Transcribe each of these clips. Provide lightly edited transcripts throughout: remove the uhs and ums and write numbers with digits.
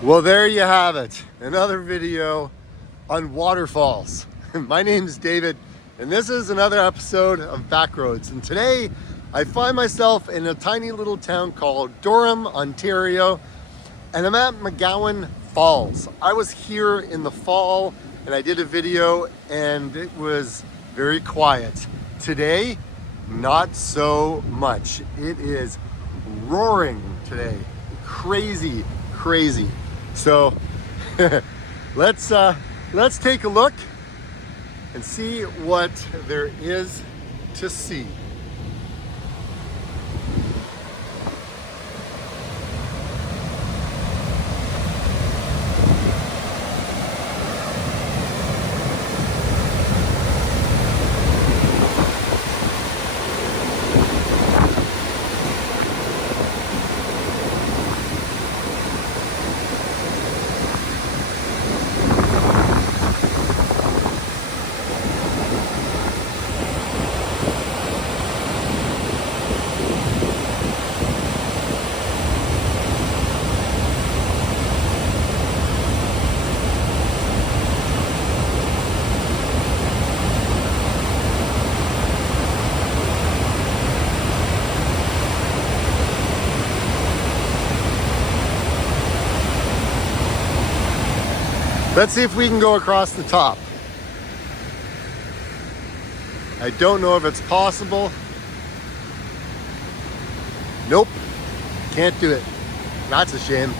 Well, there you have it. Another video on waterfalls. My name's David, and this is another episode of Backroads. And today, I find myself in a tiny little town called Durham, Ontario, and I'm at McGowen Falls. I was here in the fall, and I did a video, and it was very quiet. Today, not so much. It is roaring today. Crazy. So let's take a look and see what there is to see. Let's see if we can go across the top. I don't know if it's possible. Nope, can't do it. That's a shame.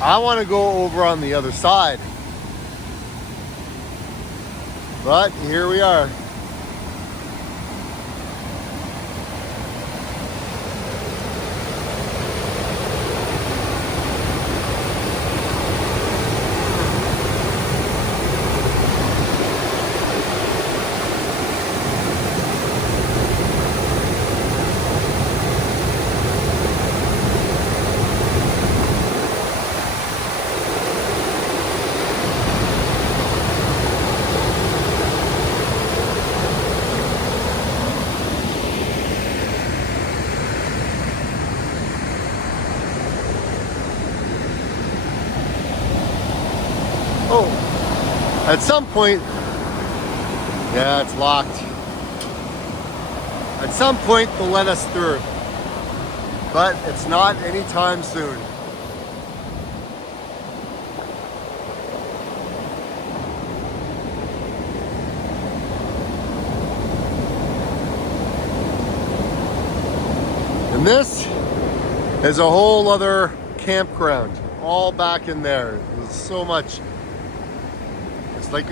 I want to go over on the other side. But here we are. Oh, at some point, yeah, it's locked. At some point, they'll let us through, but it's not anytime soon. And this is a whole other campground, all back in there. There's so much. It's like